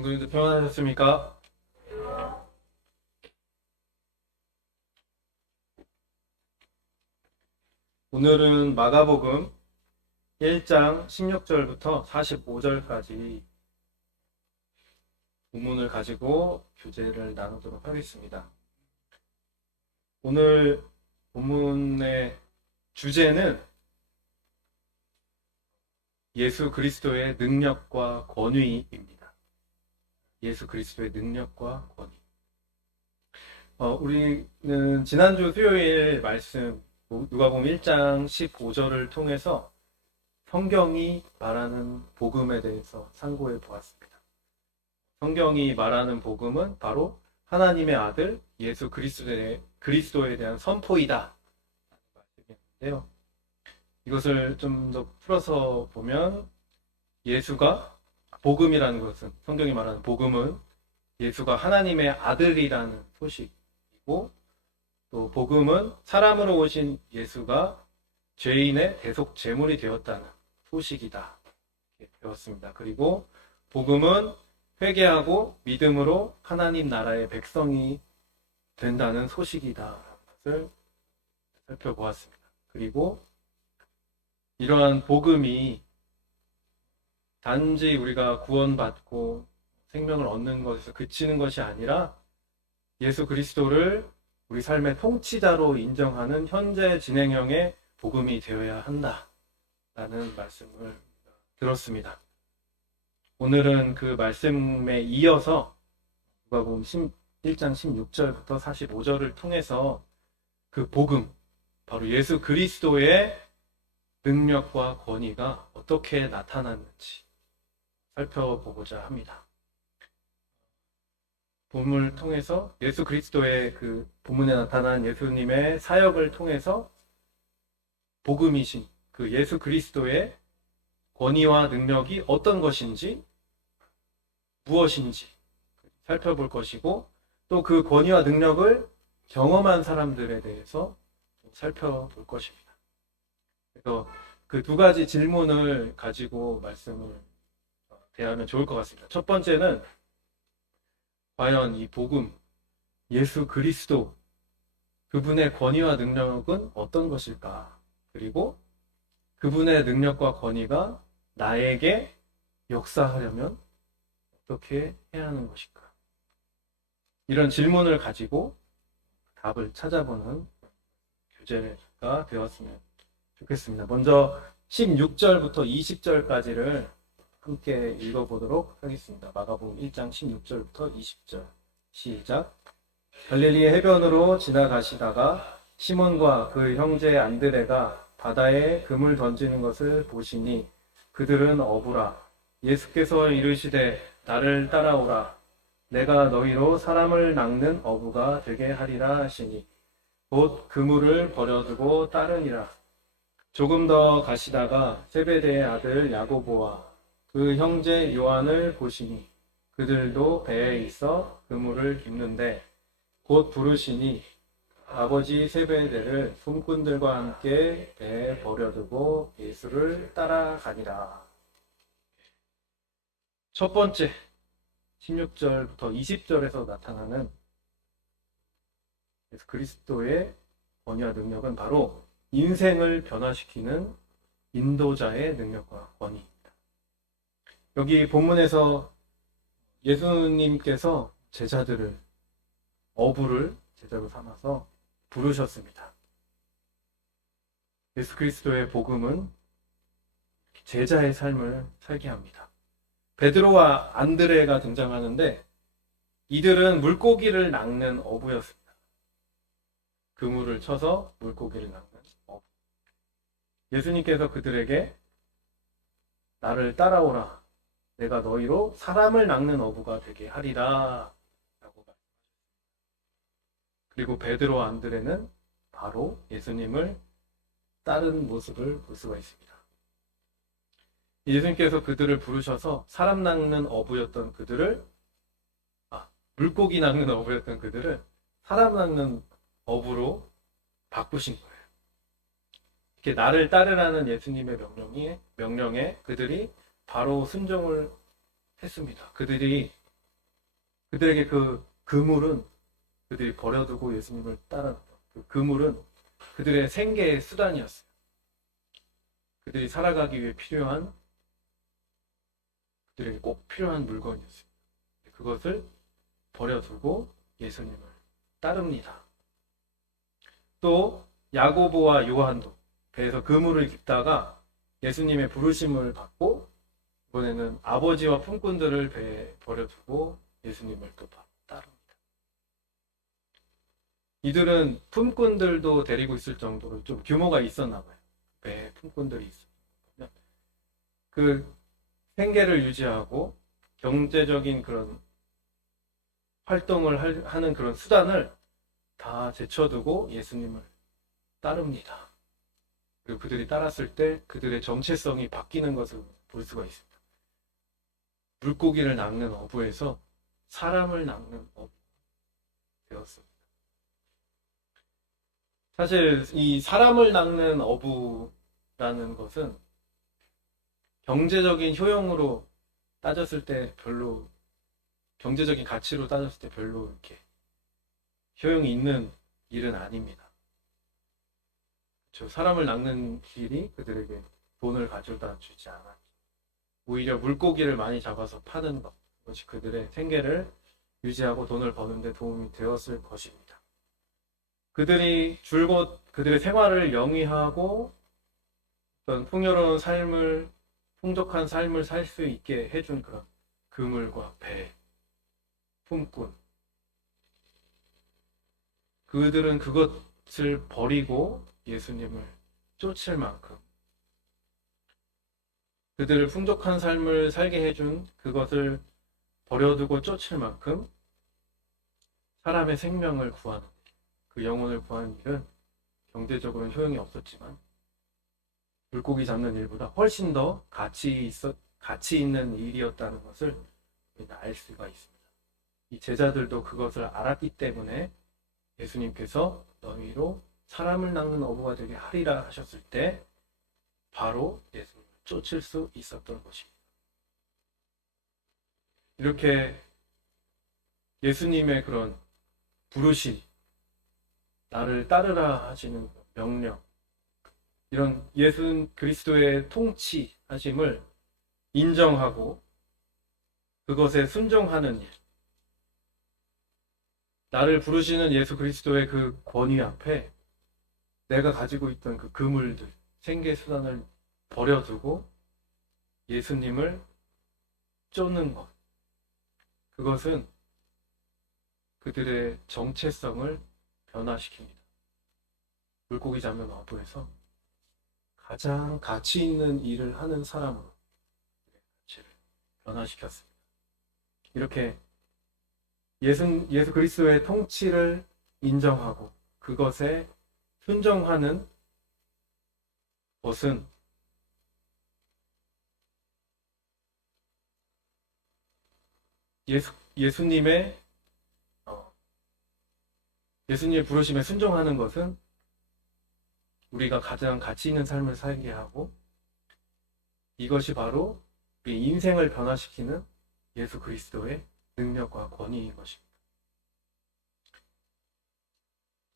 성도님들 평안하셨습니까? 오늘은 마가복음 1장 16절부터 45절까지 본문을 가지고 교제를 나누도록 하겠습니다. 오늘 본문의 주제는 예수 그리스도의 능력과 권위입니다. 예수 그리스도의 능력과 권위. 우리는 지난주 수요일 말씀 누가복음 1장 15절을 통해서 성경이 말하는 복음에 대해서 상고해 보았습니다. 성경이 말하는 복음은 바로 하나님의 아들 예수 그리스도에 대한 선포이다. 말씀이었는데요. 이것을 좀 더 풀어서 보면 예수가 복음이라는 것은 성경이 말하는 복음은 예수가 하나님의 아들이라는 소식이고 또 복음은 사람으로 오신 예수가 죄인의 대속 제물이 되었다는 소식이다. 이렇게 배웠습니다. 그리고 복음은 회개하고 믿음으로 하나님 나라의 백성이 된다는 소식이다. 것을 살펴보았습니다. 그리고 이러한 복음이 단지 우리가 구원받고 생명을 얻는 것에서 그치는 것이 아니라 예수 그리스도를 우리 삶의 통치자로 인정하는 현재 진행형의 복음이 되어야 한다라는 말씀을 들었습니다. 오늘은 그 말씀에 이어서 누가복음 1장 16절부터 45절을 통해서 그 복음, 바로 예수 그리스도의 능력과 권위가 어떻게 나타났는지 살펴보고자 합니다. 본문을 통해서 예수 그리스도의 그 본문에 나타난 예수님의 사역을 통해서 복음이신 그 예수 그리스도의 권위와 능력이 어떤 것인지 무엇인지 살펴볼 것이고 또 그 권위와 능력을 경험한 사람들에 대해서 살펴볼 것입니다. 그래서 그 두 가지 질문을 가지고 말씀을 대하면 좋을 것 같습니다. 첫 번째는 과연 이 복음, 예수 그리스도, 그분의 권위와 능력은 어떤 것일까? 그리고 그분의 능력과 권위가 나에게 역사하려면 어떻게 해야 하는 것일까? 이런 질문을 가지고 답을 찾아보는 교재가 되었으면 좋겠습니다. 먼저 16절부터 20절까지를 함께 읽어보도록 하겠습니다. 마가복음 1장 16절부터 20절 시작. 갈릴리의 해변으로 지나가시다가 시몬과 그 형제 안드레가 바다에 금을 던지는 것을 보시니 그들은 어부라. 예수께서 이르시되 나를 따라오라. 내가 너희로 사람을 낚는 어부가 되게 하리라 하시니 곧 그물을 버려두고 따르니라. 조금 더 가시다가 세베대의 아들 야고보와 그 형제 요한을 보시니 그들도 배에 있어 그물을 깁는데 곧 부르시니 아버지 세베대를 손꾼들과 함께 배에 버려두고 예수를 따라가니라. 첫 번째 16절부터 20절에서 나타나는 예수 그리스도의 권위와 능력은 바로 인생을 변화시키는 인도자의 능력과 권위입니다. 여기 본문에서 예수님께서 제자들을 어부를 제자로 삼아서 부르셨습니다. 예수 그리스도의 복음은 제자의 삶을 살게 합니다. 베드로와 안드레가 등장하는데 이들은 물고기를 낚는 어부였습니다. 그물을 쳐서 물고기를 낚는 어부. 예수님께서 그들에게 나를 따라오라. 내가 너희로 사람을 낚는 어부가 되게 하리라. 라고 말씀하셨습니다. 그리고 베드로와 안드레는 바로 예수님을 따른 모습을 볼 수가 있습니다. 예수님께서 그들을 부르셔서 사람 낚는 어부였던 그들을 물고기 낚는 어부였던 그들을 사람 낚는 어부로 바꾸신 거예요. 이렇게 나를 따르라는 예수님의 명령에 그들이 바로 순종을 했습니다. 그들이 그들에게 그 그물은 그들이 버려두고 예수님을 따랐던 그 그물은 그들의 생계의 수단이었어요. 그들이 살아가기 위해 필요한, 그들에게 꼭 필요한 물건이었어요. 그것을 버려두고 예수님을 따릅니다. 또 야고보와 요한도 배에서 그물을 깁다가 예수님의 부르심을 받고 이번에는 아버지와 품꾼들을 배에 버려두고 예수님을 또 따릅니다. 이들은 품꾼들도 데리고 있을 정도로 좀 규모가 있었나 봐요. 배에 품꾼들이 있었어요. 그 생계를 유지하고 경제적인 그런 활동을 하는 그런 수단을 다 제쳐두고 예수님을 따릅니다. 그리고 그들이 따랐을 때 그들의 정체성이 바뀌는 것을 볼 수가 있습니다. 물고기를 낚는 어부에서 사람을 낚는 어부 되었습니다. 사실 이 사람을 낚는 어부라는 것은 경제적인 효용으로 따졌을 때 별로, 경제적인 가치로 따졌을 때 별로 이렇게 효용이 있는 일은 아닙니다. 사람을 낚는 일이 그들에게 돈을 가져다 주지 않았죠. 오히려 물고기를 많이 잡아서 파는 것이 그들의 생계를 유지하고 돈을 버는 데 도움이 되었을 것입니다. 그들이 줄곧 그들의 생활을 영위하고 어떤 풍요로운 삶을, 풍족한 삶을 살 수 있게 해준 그런 그물과 배, 품꾼, 그들은 그것을 버리고 예수님을 쫓을 만큼, 그들을 풍족한 삶을 살게 해준 그것을 버려두고 쫓을 만큼 사람의 생명을 구하는, 그 영혼을 구하는 일은 경제적으로는 효용이 없었지만 물고기 잡는 일보다 훨씬 더 가치 있는 일이었다는 것을 우리가 알 수가 있습니다. 이 제자들도 그것을 알았기 때문에 예수님께서 너희로 사람을 낚는 어부가 되게 하리라 하셨을 때 바로 예수님을 쫓을 수 있었던 것입니다. 이렇게 예수님의 그런 부르심, 나를 따르라 하시는 명령, 이런 예수 그리스도의 통치하심을 인정하고 그것에 순종하는 일, 나를 부르시는 예수 그리스도의 그 권위 앞에 내가 가지고 있던 그 그물들, 생계 수단을 버려두고 예수님을 쫓는 것, 그것은 그들의 정체성을 변화시킵니다. 물고기 잡는 어부에서 가장 가치 있는 일을 하는 사람으로 가치를 변화시켰습니다. 이렇게 예수 그리스도의 통치를 인정하고 그것에 순종하는 것은 예수님의 부르심에 순종하는 것은 우리가 가장 가치 있는 삶을 살게 하고 이것이 바로 우리 인생을 변화시키는 예수 그리스도의 능력과 권위인 것입니다.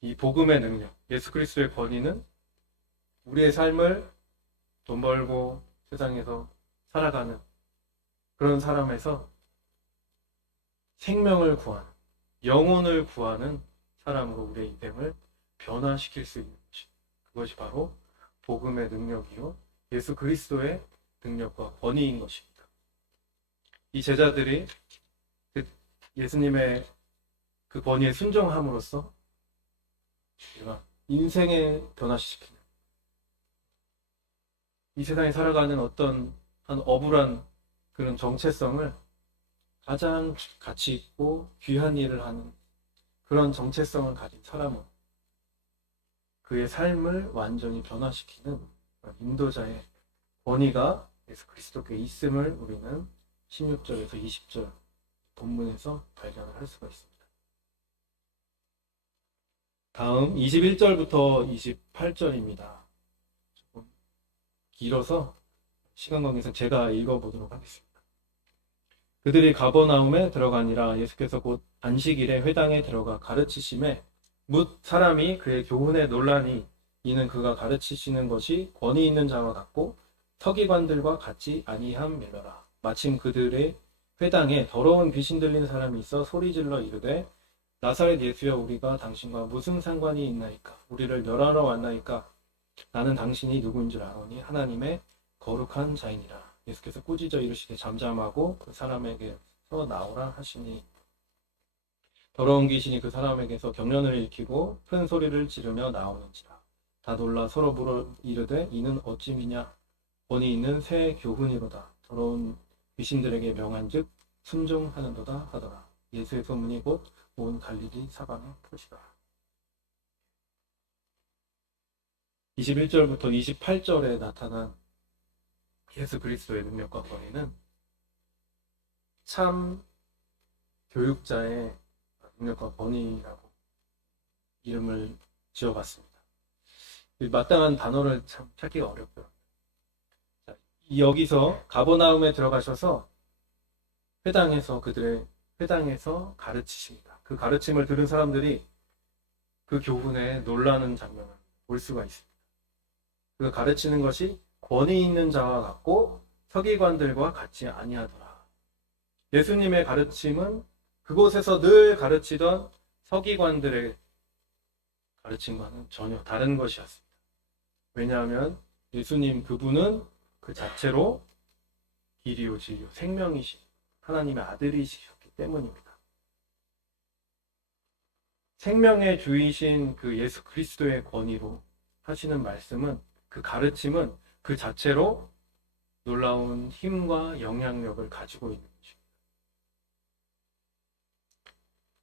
이 복음의 능력, 예수 그리스도의 권위는 우리의 삶을 돈 벌고 세상에서 살아가는 그런 사람에서 생명을 구하는, 영혼을 구하는 사람으로 우리의 인생을 변화시킬 수 있는 것입니다. 그것이 바로 복음의 능력이요 예수 그리스도의 능력과 권위인 것입니다. 이 제자들이 예수님의 그 권위에 순종함으로써 우리가 인생을 변화시키는, 이 세상에 살아가는 어떤 한 억울한 그런 정체성을 가장 가치 있고 귀한 일을 하는 그런 정체성을 가진 사람은 그의 삶을 완전히 변화시키는 인도자의 권위가 예수 그리스도께 있음을 우리는 16절에서 20절 본문에서 발견을 할 수가 있습니다. 다음 21절부터 28절입니다. 조금 길어서 시간 관계상 제가 읽어보도록 하겠습니다. 그들이 가버나움에 들어가니라. 예수께서 곧 안식일에 회당에 들어가 가르치심에 뭇 사람이 그의 교훈에 놀라니 이는 그가 가르치시는 것이 권위 있는 자와 같고 서기관들과 같지 아니함이더라. 마침 그들의 회당에 더러운 귀신 들린 사람이 있어 소리질러 이르되 나사렛 예수여 우리가 당신과 무슨 상관이 있나이까? 우리를 멸하러 왔나이까? 나는 당신이 누구인 줄 아노니 하나님의 거룩한 자이니라. 예수께서 꾸짖어 이르시되 잠잠하고 그 사람에게서 나오라 하시니 더러운 귀신이 그 사람에게서 경련을 일으키고 큰 소리를 지르며 나오는지라. 다 놀라 서로 물어 이르되 이는 어찌 미냐? 권위 있는 새 교훈이로다. 더러운 귀신들에게 명한즉 순종하는도다 하더라. 예수의 소문이 곧 온 갈릴리 사방에 퍼지더라. 21절부터 28절에 나타난 예수 그리스도의 능력과 권위는 참 교육자의 능력과 권위라고 이름을 지어봤습니다. 마땅한 단어를 참 찾기가 어렵고요. 여기서 가버나움에 들어가셔서 그들의 회당에서 가르치십니다. 그 가르침을 들은 사람들이 그 교훈에 놀라는 장면을 볼 수가 있습니다. 그 가르치는 것이 권위 있는 자와 같고 서기관들과 같지 아니하더라. 예수님의 가르침은 그곳에서 늘 가르치던 서기관들의 가르침과는 전혀 다른 것이었습니다. 왜냐하면 예수님 그분은 그 자체로 길이요 진리요 생명이신 하나님의 아들이셨기 때문입니다. 생명의 주이신 그 예수 그리스도의 권위로 하시는 말씀은 그 가르침은 그 자체로 놀라운 힘과 영향력을 가지고 있는 것입니다.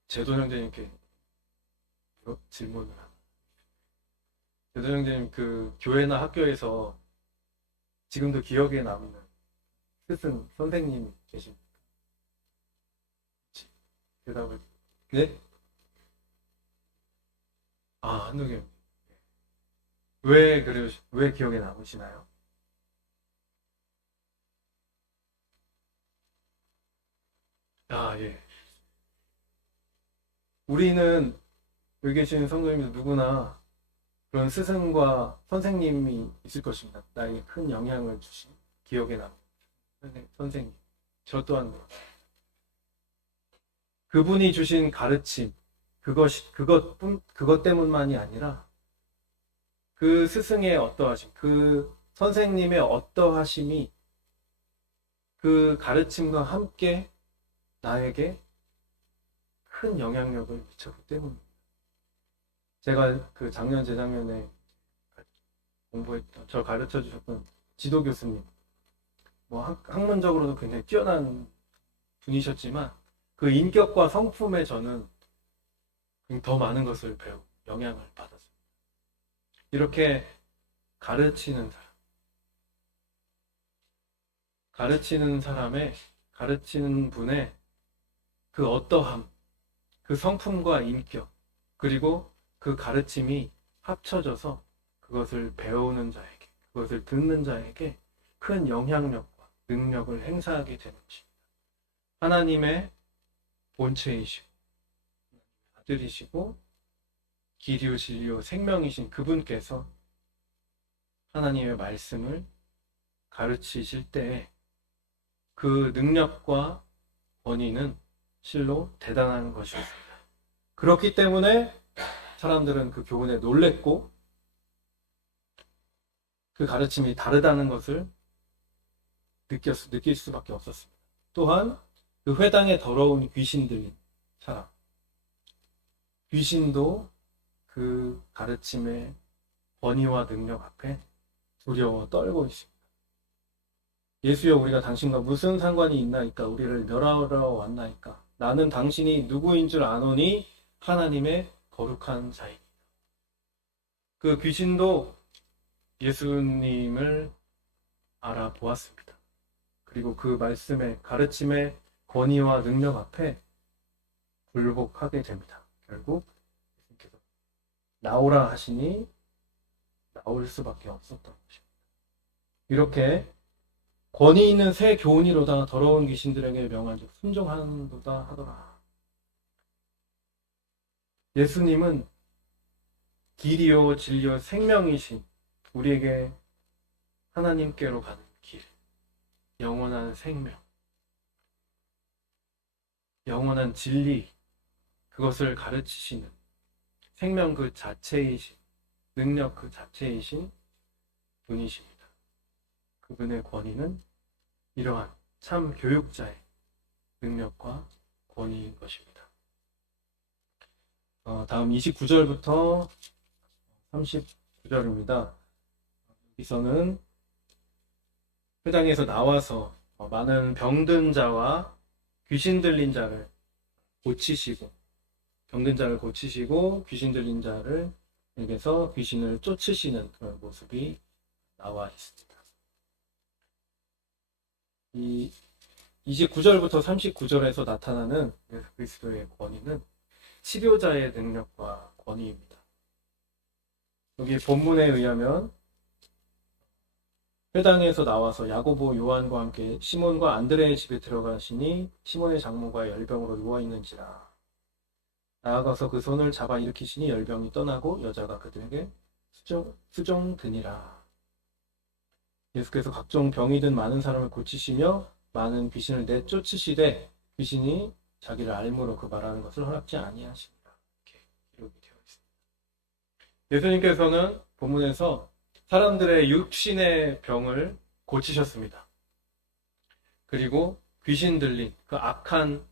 제도 형제님께 질문을 합니다. 제도 형제님 그 교회나 학교에서 지금도 기억에 남는 스승 선생님 계십니까? 대답을 네? 한동경 왜 기억에 남으시나요? 예. 우리는 여기 계신 성도님들 누구나 그런 스승과 선생님이 있을 것입니다. 나에게 큰 영향을 주신 기억에 남는 선생님. 저 또한 그분이 주신 가르침, 그것 때문만이 아니라 그 스승의 어떠하심, 그 선생님의 어떠하심이 그 가르침과 함께 나에게 큰 영향력을 미쳤기 때문입니다. 제가 그 작년, 재작년에 공부했던, 저 가르쳐 주셨던 지도 교수님, 학문적으로도 굉장히 뛰어난 분이셨지만 그 인격과 성품에 저는 더 많은 것을 배우고 영향을 받았습니다. 이렇게 가르치는 가르치는 분의 그 어떠함, 그 성품과 인격, 그리고 그 가르침이 합쳐져서 그것을 배우는 자에게, 그것을 듣는 자에게 큰 영향력과 능력을 행사하게 되는 것입니다. 하나님의 본체이시고 아들이시고 길이요 진리요 생명이신 그분께서 하나님의 말씀을 가르치실 때에 그 능력과 권위는 실로 대단한 것이었습니다. 그렇기 때문에 사람들은 그 교훈에 놀랬고 그 가르침이 다르다는 것을 느낄 수밖에 없었습니다. 또한 그 회당에 더러운 귀신 들린 사람, 귀신도 그 가르침의 권위와 능력 앞에 두려워 떨고 있습니다. 예수여 우리가 당신과 무슨 상관이 있나이까? 우리를 멸하러 왔나이까? 나는 당신이 누구인 줄 아노니 하나님의 거룩한 자이니라. 그 귀신도 예수님을 알아보았습니다. 그리고 그 말씀의 가르침의 권위와 능력 앞에 굴복하게 됩니다. 결국 예수님께서 나오라 하시니 나올 수밖에 없었던 것입니다. 이렇게 권위 있는 새 교훈이로다 더러운 귀신들에게 명한즉 순종하는도다 하더라. 예수님은 길이요 진리요 생명이신 우리에게 하나님께로 가는 길, 영원한 생명, 영원한 진리, 그것을 가르치시는 생명 그 자체이신, 능력 그 자체이신 분이십니다. 그분의 권위는 이러한 참 교육자의 능력과 권위인 것입니다. 다음 29절부터 39절입니다. 여기서는 회당에서 나와서 많은 병든 자와 귀신 들린 자를 고치시고, 병든 자를 고치시고 귀신 들린 자를 에게서 귀신을 쫓으시는 그런 모습이 나와 있습니다. 이 29절부터 39절에서 나타나는 예수 그리스도의 권위는 치료자의 능력과 권위입니다. 여기 본문에 의하면 회당에서 나와서 야고보 요한과 함께 시몬과 안드레의 집에 들어가시니 시몬의 장모가 열병으로 누워있는지라. 나아가서 그 손을 잡아 일으키시니 열병이 떠나고 여자가 그들에게 수종드니라. 예수께서 각종 병이 든 많은 사람을 고치시며 많은 귀신을 내쫓으시되 귀신이 자기를 알므로 그 말하는 것을 허락지 아니하시니라. 이렇게 기록이 되어 있습니다. 예수님께서는 본문에서 사람들의 육신의 병을 고치셨습니다. 그리고 귀신 들린 그 악한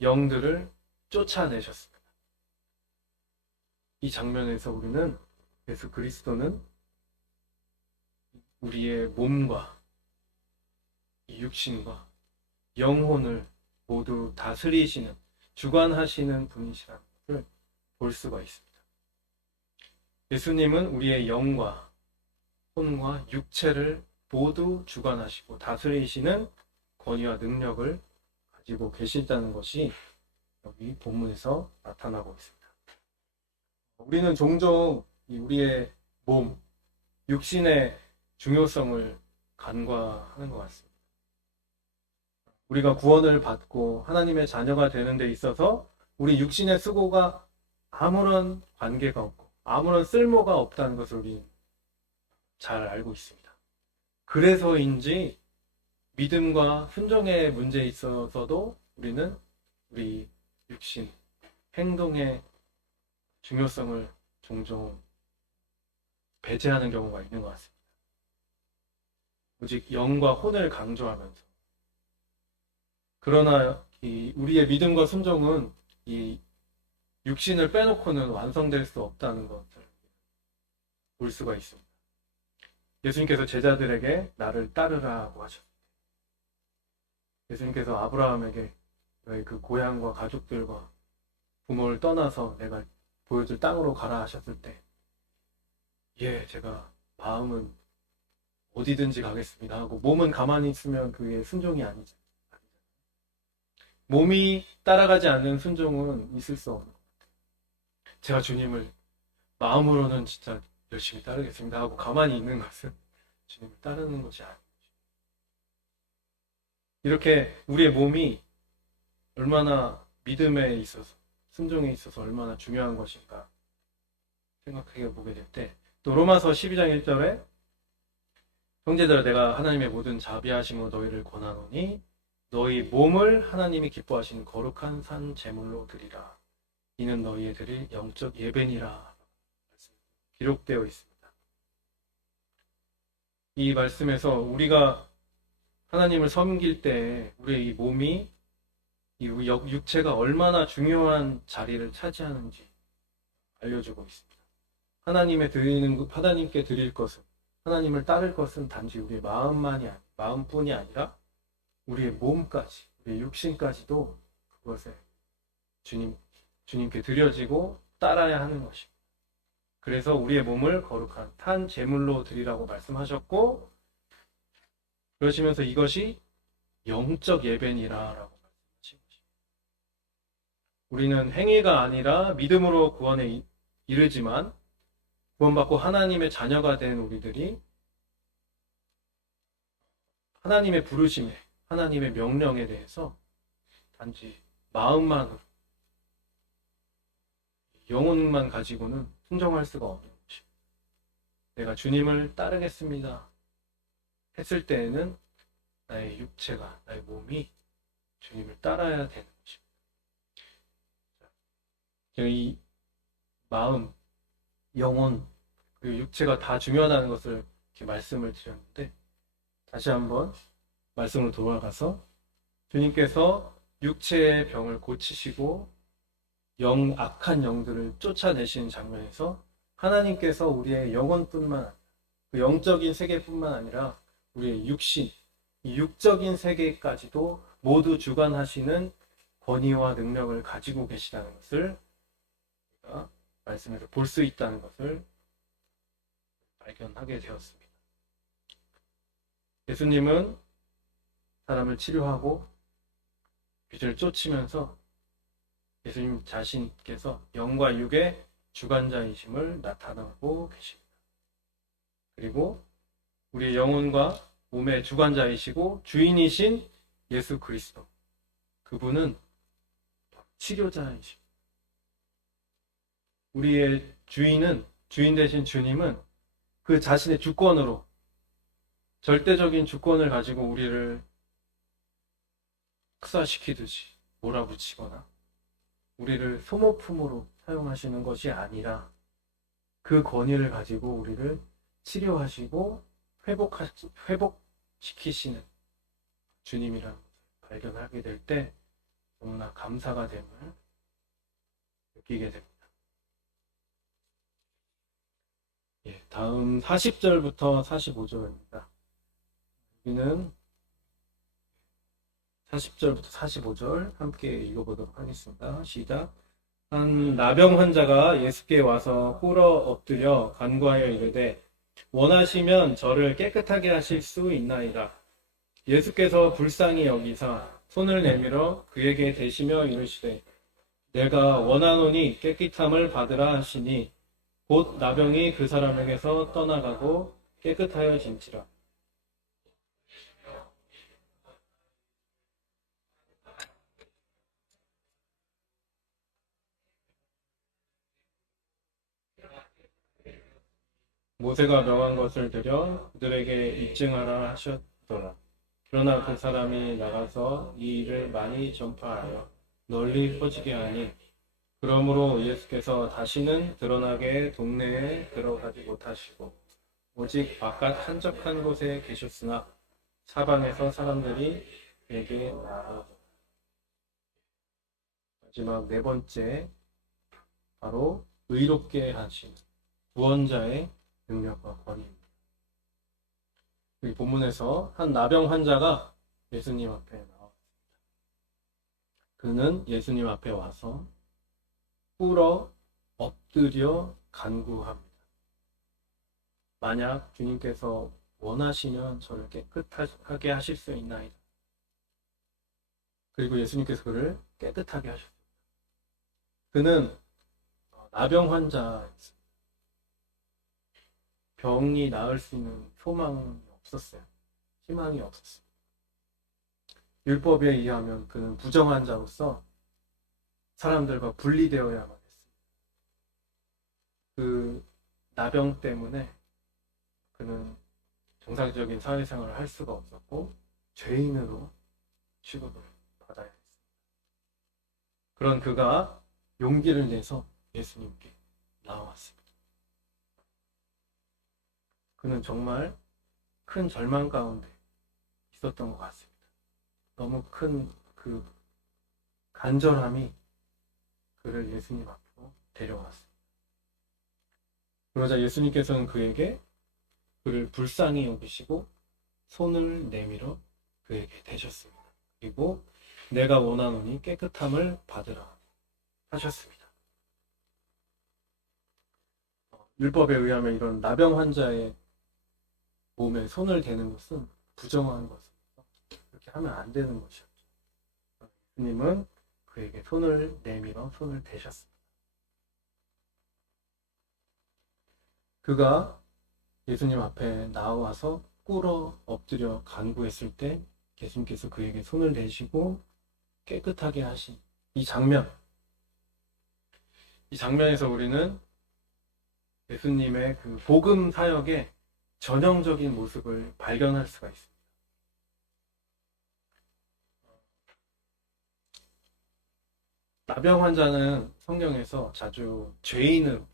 영들을 쫓아내셨습니다. 이 장면에서 우리는 예수 그리스도는 우리의 몸과 이 육신과 영혼을 모두 다스리시는, 주관하시는 분이시라는 것을 볼 수가 있습니다. 예수님은 우리의 영과 혼과 육체를 모두 주관하시고 다스리시는 권위와 능력을 가지고 계시다는 것이 여기 본문에서 나타나고 있습니다. 우리는 종종 우리의 몸, 육신의 중요성을 간과하는 것 같습니다. 우리가 구원을 받고 하나님의 자녀가 되는 데 있어서 우리 육신의 수고가 아무런 관계가 없고 아무런 쓸모가 없다는 것을 우리 잘 알고 있습니다. 그래서인지 믿음과 순종의 문제에 있어서도 우리는 우리 육신, 행동의 중요성을 종종 배제하는 경우가 있는 것 같습니다. 오직 영과 혼을 강조하면서. 그러나 우리의 믿음과 순종은 이 육신을 빼놓고는 완성될 수 없다는 것을 볼 수가 있습니다. 예수님께서 제자들에게 나를 따르라고 하셨습니다. 예수님께서 아브라함에게 너의 그 고향과 가족들과 부모를 떠나서 내가 보여줄 땅으로 가라 하셨을 때, 예, 제가 마음은 어디든지 가겠습니다 하고 몸은 가만히 있으면 그게 순종이 아니죠. 몸이 따라가지 않는 순종은 있을 수 없는 것 같아요. 제가 주님을 마음으로는 진짜 열심히 따르겠습니다 하고 가만히 있는 것은 주님을 따르는 것이 아니죠. 이렇게 우리의 몸이 얼마나 믿음에 있어서, 순종에 있어서 얼마나 중요한 것인가 생각해 보게 될 때, 또 로마서 12장 1절에 형제들아 내가 하나님의 모든 자비하심으로 너희를 권하노니 너희 몸을 하나님이 기뻐하시는 거룩한 산 제물로 드리라. 이는 너희의 드릴 영적 예배니라. 기록되어 있습니다. 이 말씀에서 우리가 하나님을 섬길 때 우리의 이 몸이, 이 육체가 얼마나 중요한 자리를 차지하는지 알려주고 있습니다. 하나님께 드릴 것은, 하나님을 따를 것은 단지 우리의 마음뿐이 아니라 우리의 몸까지, 우리의 육신까지도 그것에 주님께 드려지고 따라야 하는 것입니다. 그래서 우리의 몸을 거룩한 탄 제물로 드리라고 말씀하셨고, 그러시면서 이것이 영적 예배니라라고 말씀하신 것입니다. 우리는 행위가 아니라 믿음으로 구원에 이르지만 구원받고 하나님의 자녀가 된 우리들이 하나님의 부르심에, 하나님의 명령에 대해서 단지 마음만으로, 영혼만 가지고는 순종할 수가 없는 것입니다. 내가 주님을 따르겠습니다 했을 때에는 나의 육체가, 나의 몸이 주님을 따라야 되는 것입니다. 제가 이 마음, 영혼, 그리고 육체가 다 중요하다는 것을 이렇게 말씀을 드렸는데, 다시 한번 말씀으로 돌아가서 주님께서 육체의 병을 고치시고 악한 영들을 쫓아내시는 장면에서 하나님께서 우리의 영혼뿐만, 그 영적인 세계뿐만 아니라 우리의 육신, 이 육적인 세계까지도 모두 주관하시는 권위와 능력을 가지고 계시다는 것을 우리가 말씀에서 볼 수 있다는 것을 발견하게 되었습니다. 예수님은 사람을 치료하고 귀신을 쫓으면서 예수님 자신께서 영과 육의 주관자이심을 나타나고 계십니다. 그리고 우리의 영혼과 몸의 주관자이시고 주인이신 예수 그리스도, 그분은 치료자이십니다. 우리의 주인 되신 주님은 그 자신의 주권으로, 절대적인 주권을 가지고 우리를 학살시키듯이 몰아붙이거나 우리를 소모품으로 사용하시는 것이 아니라 그 권위를 가지고 우리를 치료하시고 회복시키시는 주님이라는 것을 발견하게 될 때 너무나 감사가 됨을 느끼게 됩니다. 다음 40절부터 45절입니다. 여기는 40절부터 45절 함께 읽어보도록 하겠습니다. 시작. 한 나병 환자가 예수께 와서 꿇어 엎드려 간구하여 이르되 원하시면 저를 깨끗하게 하실 수 있나이다. 예수께서 불쌍히 여기사 손을 내밀어 그에게 대시며 이르시되 내가 원하노니 깨끗함을 받으라 하시니 곧 나병이 그 사람에게서 떠나가고 깨끗하여진지라. 모세가 명한 것을 들여 그들에게 입증하라 하셨더라. 그러나 그 사람이 나가서 이 일을 많이 전파하여 널리 퍼지게 하니 그러므로 예수께서 다시는 드러나게 동네에 들어가지 못하시고 오직 바깥 한적한 곳에 계셨으나 사방에서 사람들이 그에게 나아오더라. 마지막 네 번째, 바로 의롭게 하신 구원자의 능력과 권위입니다. 이 본문에서 한 나병 환자가 예수님 앞에 나왔습니다. 그는 예수님 앞에 와서 꿇어 엎드려 간구합니다. 만약 주님께서 원하시면 저를 깨끗하게 하실 수 있나이다. 그리고 예수님께서 그를 깨끗하게 하셨습니다. 그는 나병 환자였습니다. 병이 나을 수 있는 소망이 없었어요. 희망이 없었어요. 율법에 의하면 그는 부정한 자로서 사람들과 분리되어야만 했습니다. 그 나병 때문에 그는 정상적인 사회생활을 할 수가 없었고 죄인으로 취급을 받아야 했습니다. 그런 그가 용기를 내서 예수님께 나왔습니다. 그는 정말 큰 절망 가운데 있었던 것 같습니다. 너무 큰 그 간절함이 그를 예수님 앞으로 데려왔습니다. 그러자 예수님께서는 그에게 그를 불쌍히 여기시고 손을 내밀어 그에게 대셨습니다. 그리고 내가 원하노니 깨끗함을 받으라 하셨습니다. 율법에 의하면 이런 나병 환자의 몸에 손을 대는 것은 부정한 것입니다. 그렇게 하면 안 되는 것이었죠. 예수님은 그에게 손을 내밀어 손을 대셨습니다. 그가 예수님 앞에 나와서 꿇어 엎드려 간구했을 때 예수님께서 그에게 손을 대시고 깨끗하게 하신 이 장면, 이 장면에서 우리는 예수님의 그 복음 사역의 전형적인 모습을 발견할 수가 있습니다. 나병 환자는 성경에서 자주 죄인을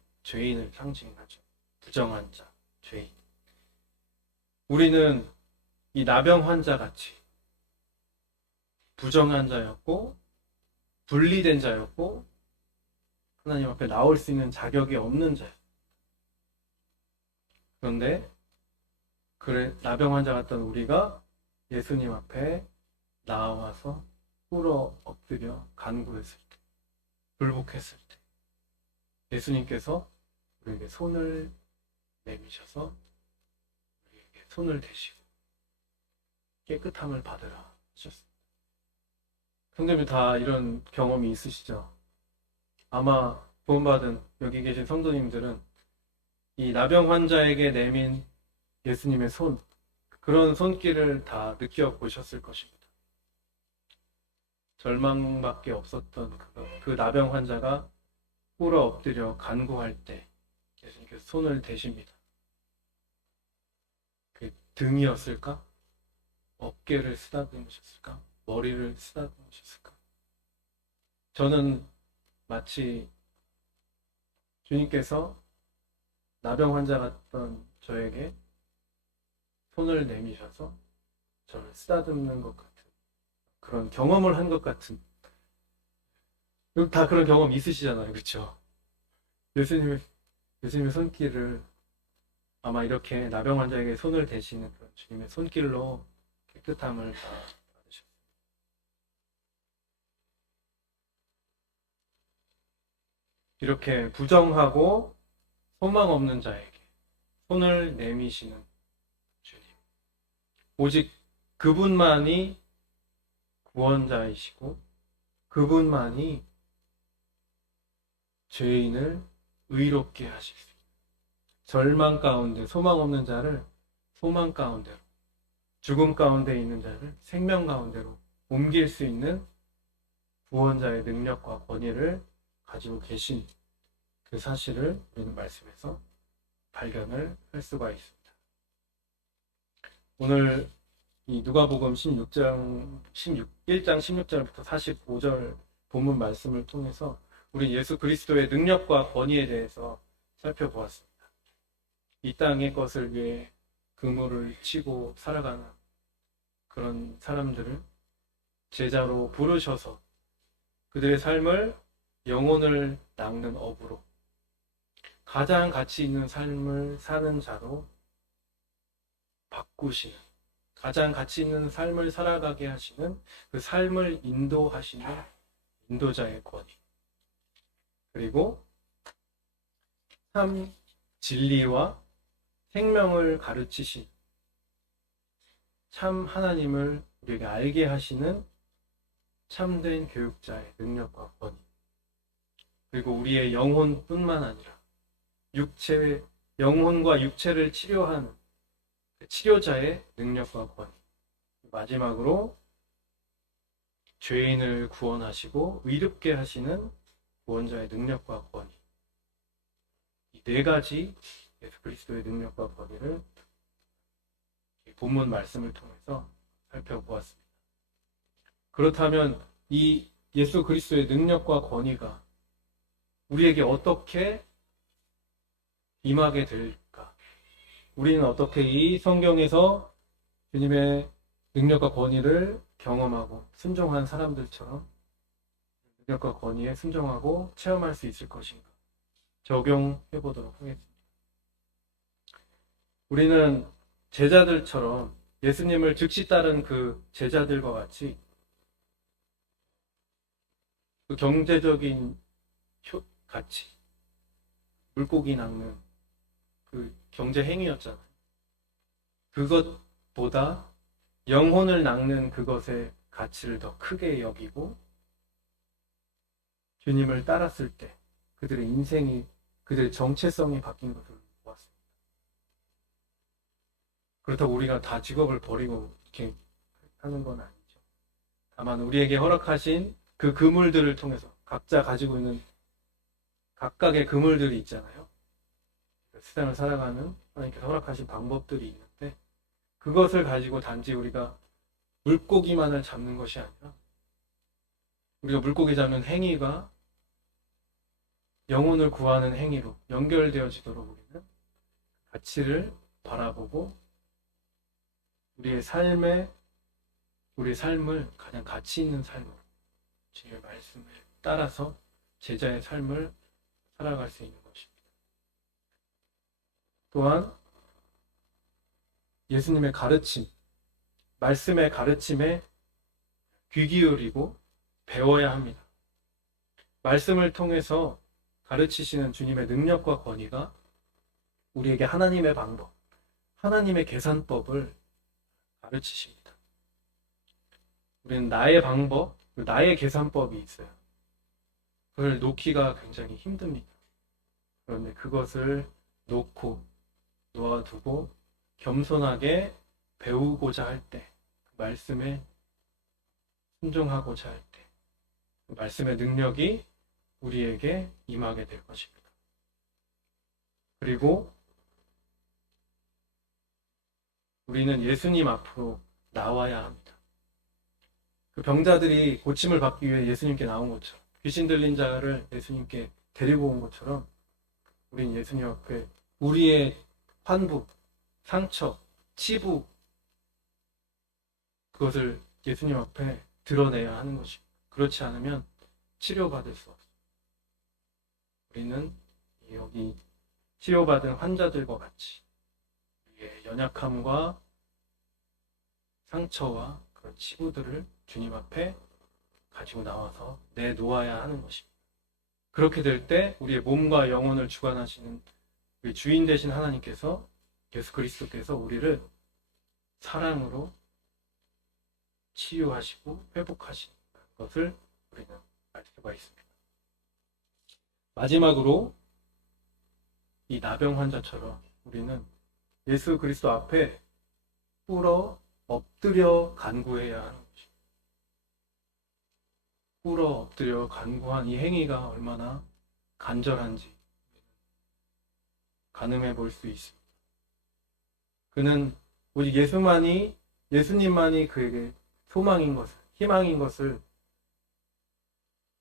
상징하죠. 부정한 자, 죄인. 우리는 이 나병 환자 같이 부정한 자였고 분리된 자였고 하나님 앞에 나올 수 있는 자격이 없는 자였습니다. 그런데 나병 환자 같던 우리가 예수님 앞에 나와서 꿇어 엎드려 간구했을 때, 불복했을 때 예수님께서 우리에게 손을 내미셔서 우리에게 손을 대시고 깨끗함을 받으라 하셨습니다. 성도님 다 이런 경험이 있으시죠? 아마 구원받은 여기 계신 성도님들은 이 나병 환자에게 내민 예수님의 그런 손길을 다 느껴보셨을 것입니다. 절망밖에 없었던 그 나병 환자가 꿇어 엎드려 간구할 때 예수님께서 손을 대십니다. 그 등이었을까? 어깨를 쓰다듬으셨을까? 머리를 쓰다듬으셨을까? 저는 마치 주님께서 나병 환자 같던 저에게 손을 내미셔서 저를 쓰다듬는 것 같은 그런 경험을 한 것 같은, 다 그런 경험 있으시잖아요, 그렇죠? 예수님의 손길을 아마 이렇게 나병 환자에게 손을 대시는 그런 주님의 손길로 깨끗함을 다 받으셨습니다. 이렇게 부정하고 소망 없는 자에게 손을 내미시는 주님. 오직 그분만이 구원자이시고 그분만이 죄인을 의롭게 하실 수 있습니다. 절망 가운데 소망 없는 자를 소망 가운데로, 죽음 가운데 있는 자를 생명 가운데로 옮길 수 있는 구원자의 능력과 권위를 가지고 계신 그 사실을 우리는 말씀에서 발견을 할 수가 있습니다. 오늘 이 누가복음 1장 16절부터 45절 본문 말씀을 통해서 우리 예수 그리스도의 능력과 권위에 대해서 살펴보았습니다. 이 땅의 것을 위해 그물을 치고 살아가는 그런 사람들을 제자로 부르셔서 그들의 삶을 영혼을 낚는 업으로 가장 가치 있는 삶을 사는 자로 바꾸시는, 가장 가치 있는 삶을 살아가게 하시는 그 삶을 인도하시는 인도자의 권위, 그리고 참 진리와 생명을 가르치신 참 하나님을 우리에게 알게 하시는 참된 교육자의 능력과 권위, 그리고 우리의 영혼뿐만 아니라 영혼과 육체를 치료하는 치료자의 능력과 권위, 마지막으로 죄인을 구원하시고 의롭게 하시는 구원자의 능력과 권위, 이 네 가지 예수 그리스도의 능력과 권위를 본문 말씀을 통해서 살펴보았습니다. 그렇다면 이 예수 그리스도의 능력과 권위가 우리에게 어떻게 임하게 될까? 우리는 어떻게 이 성경에서 주님의 능력과 권위를 경험하고 순종한 사람들처럼 능력과 권위에 순종하고 체험할 수 있을 것인가? 적용해 보도록 하겠습니다. 우리는 제자들처럼 예수님을 즉시 따른 그 제자들과 같이 그 경제적인 가치, 물고기 낚는 그 경제 행위였잖아요. 그것보다 영혼을 낚는 그것의 가치를 더 크게 여기고 주님을 따랐을 때 그들의 인생이, 그들의 정체성이 바뀐 것을 보았습니다. 그렇다고 우리가 다 직업을 버리고 이렇게 하는 건 아니죠. 다만 우리에게 허락하신 그 그물들을 통해서 각자 가지고 있는 각각의 그물들이 있잖아요. 세상을 살아가는 하나님께서 허락하신 방법들이 있는데 그것을 가지고 단지 우리가 물고기만을 잡는 것이 아니라 우리가 물고기 잡는 행위가 영혼을 구하는 행위로 연결되어지도록 우리는 가치를 바라보고 우리의 삶을 가장 가치 있는 삶으로 주님의 말씀을 따라서 제자의 삶을 살아갈 수 있는 것입니다. 또한 예수님의 가르침, 말씀의 가르침에 귀 기울이고 배워야 합니다. 말씀을 통해서 가르치시는 주님의 능력과 권위가 우리에게 하나님의 방법, 하나님의 계산법을 가르치십니다. 우리는 나의 방법, 나의 계산법이 있어요. 그걸 놓기가 굉장히 힘듭니다. 그런데 그것을 놓아두고 겸손하게 배우고자 할 때, 그 말씀에 순종하고자 할 때, 그 말씀의 능력이 우리에게 임하게 될 것입니다. 그리고 우리는 예수님 앞으로 나와야 합니다. 그 병자들이 고침을 받기 위해 예수님께 나온 것처럼, 귀신 들린 자를 예수님께 데리고 온 것처럼 우리는 예수님 앞에 우리의 환부, 상처, 치부 그것을 예수님 앞에 드러내야 하는 것입니다. 그렇지 않으면 치료받을 수 없습니다. 우리는 여기 치료받은 환자들과 같이 우리의 연약함과 상처와 그런 치부들을 주님 앞에 가지고 나와서 내놓아야 하는 것입니다. 그렇게 될 때 우리의 몸과 영혼을 주관하시는 우리 주인 되신 하나님께서 예수 그리스도께서 우리를 사랑으로 치유하시고 회복하시는 것을 우리는 알 수가 있습니다. 마지막으로 이 나병 환자처럼 우리는 예수 그리스도 앞에 엎드려 간구해야 하는 것입니다. 엎드려 간구한 이 행위가 얼마나 간절한지 가늠해 볼 수 있습니다. 그는 오직 예수님만이 그에게 소망인 것을, 희망인 것을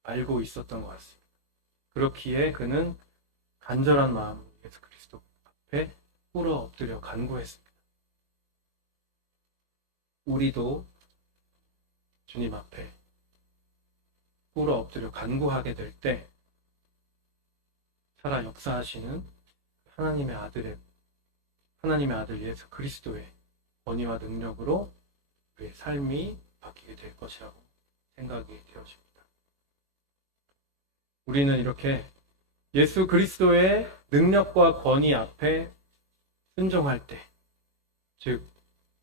알고 있었던 것 같습니다. 그렇기에 그는 간절한 마음으로 예수 그리스도 앞에 엎드려 간구했습니다. 우리도 주님 앞에 엎드려 간구하게 될 때 살아 역사하시는 하나님의 아들 예수 그리스도의 권위와 능력으로 우리의 삶이 바뀌게 될 것이라고 생각이 되어집니다. 우리는 이렇게 예수 그리스도의 능력과 권위 앞에 순종할 때, 즉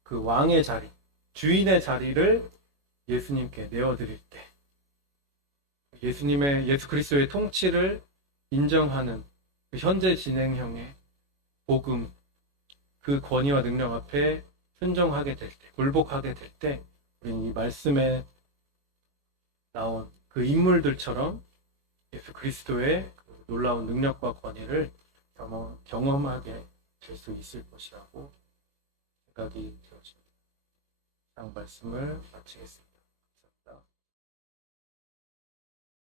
그 왕의 자리, 주인의 자리를 예수님께 내어드릴 때, 예수 그리스도의 통치를 인정하는 그 현재 진행형의 복음, 그 권위와 능력 앞에 순종하게 될 때, 굴복하게 될 때, 우리는 이 말씀에 나온 그 인물들처럼 예수 그리스도의 그 놀라운 능력과 권위를 경험하게 될 수 있을 것이라고 생각이 되어집니다. 이상 말씀을 마치겠습니다.